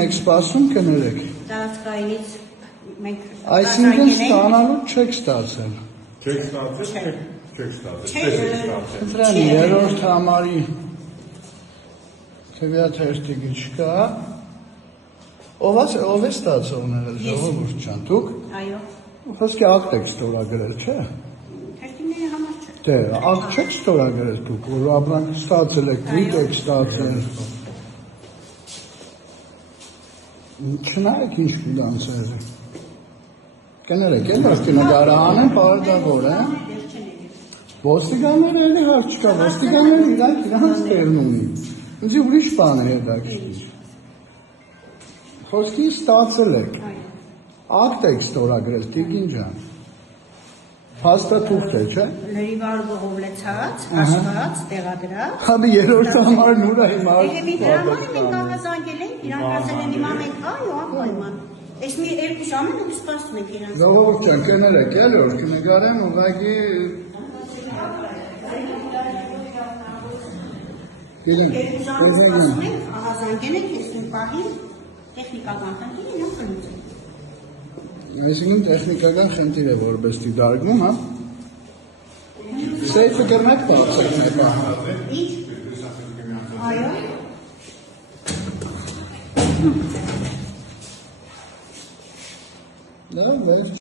Եք սպասում կներեք։ Տարածքայինից մենք Այսինքն ստանալու չեք ստացել։ Չեք ստացել։ Չեք ստացել։ Ընտրան երրորդ համարի թվյաթերթիկի չկա։ Ով է ստացողները ժողովուրդ ջան, դուք։ Այո։ Խոսքի ակտ եք ստորագրել, չէ՞։ Թերթիկների համար չէ։ Դե, ակտ չեք ստորագրել դուք, որ ապրանք ստացել եք, դուք եք ստացել։ Չնայեք ինչ ֆինանսեր։ Կներեք, էլ ըստինագարան են պարդավոր, Ոստիկանները էլի հարց չկա, ոստիկանները իրանց տեղն ունի։ Ինձ ուրիշ բան է հետաքրքիր։ Խոսքի ստացել եք։ Ակտ եք ստորագրել, տիկին ջան։ Փաստաթուղթ է, չէ՞։ Լրիվար ողովլեցած, հաշված, տեղադրած։ Հաբի երրորդ համարն ուր է հիմա։ Եհ դրամանը մենք աղազանգել ենք, իրանք ասել են հիմա մենք այո, անպայման։ Այս մի 2 ժամ է մենք սպասում ենք իրանց։ Ժողովուրդ ջան, կներեք, էլ որ կնկարեմ ուղղակի Երկու ժամ սպասում ենք, աղազանգել ենք, այս մի պահին տեխնիկական խնդիր իրանք կլուծեն։ Այսինքն տեխնիկական խնդիր է որպես դիտարկում, հա։ Սեյֆը կրնակ բացեք մեկ բան։ Ինչ։ Այո։ Դա